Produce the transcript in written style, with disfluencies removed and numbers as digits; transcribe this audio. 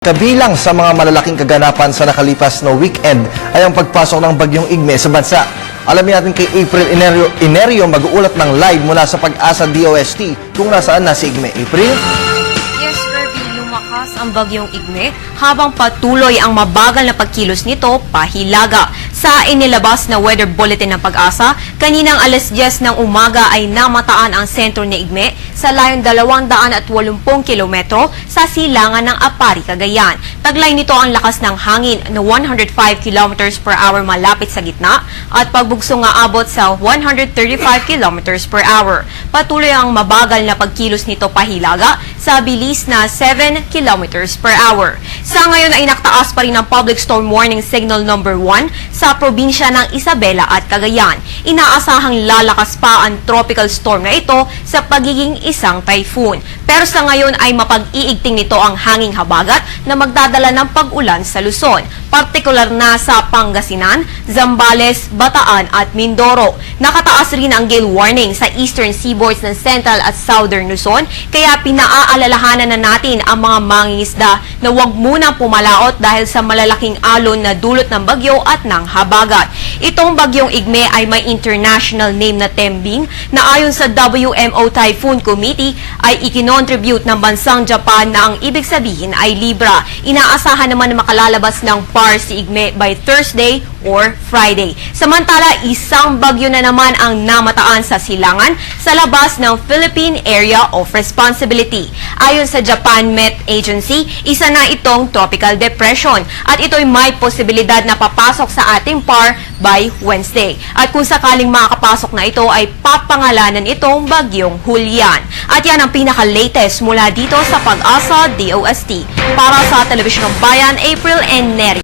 Kabilang sa mga malalaking kaganapan sa nakalipas na weekend ay ang pagpasok ng bagyong Igme sa bansa. Alamin natin kay April Inerio mag-uulat ng live mula sa Pag-asa DOST kung nasaan na si Igme. April? Yes, Irving, lumakas ang bagyong Igme habang patuloy ang mabagal na pagkilos nito pahilaga. Sa inilabas na weather bulletin ng Pag-asa, kaninang alas 10 ng umaga ay namataan ang sentro ni Igme sa layong 280 kilometro sa silangan ng Apari, Cagayan. Taglay nito ang lakas ng hangin na 105 kilometers per hour malapit sa gitna at pagbugso nga abot sa 135 kilometers per hour. Patuloy ang mabagal na pagkilos nito pahilaga sa bilis na 7 kilometers per hour. Sa ngayon ay nakataas pa rin ang public storm warning signal number 1 sa probinsya ng Isabela at Cagayan. Inaasahang lalakas pa ang tropical storm na ito sa pagiging isang typhoon. Pero sa ngayon ay mapag-iigting nito ang hanging habagat na magdadala ng pag-ulan sa Luzon, partikular na sa Pangasinan, Zambales, Bataan at Mindoro. Nakataas rin ang gale warning sa eastern seaboards ng Central at Southern Luzon, kaya pinaalalahanan na natin ang mga mangingisda na huwag munang pumalaot dahil sa malalaking alon na dulot ng bagyo at ng habagat. Itong bagyong Igme ay may international name na Tembing na ayon sa WMO Typhoon Committee ay ikinontribute ng bansang Japan na ang ibig sabihin ay Libra. Inaasahan naman na makalalabas ng PAR si Igme by Thursday or Friday. Samantala, isang bagyo na naman ang namataan sa silangan sa labas ng Philippine Area of Responsibility. Ayon sa Japan Met Agency, isa na itong tropical depression at ito'y may posibilidad na papasok sa ating PAR by Wednesday. At kung sakaling makakapasok na ito ay papangalanan itong bagyong Julian. At yan ang pinaka-latest mula dito sa Pag-asa DOST. Para sa Television ng Bayan, April Neri.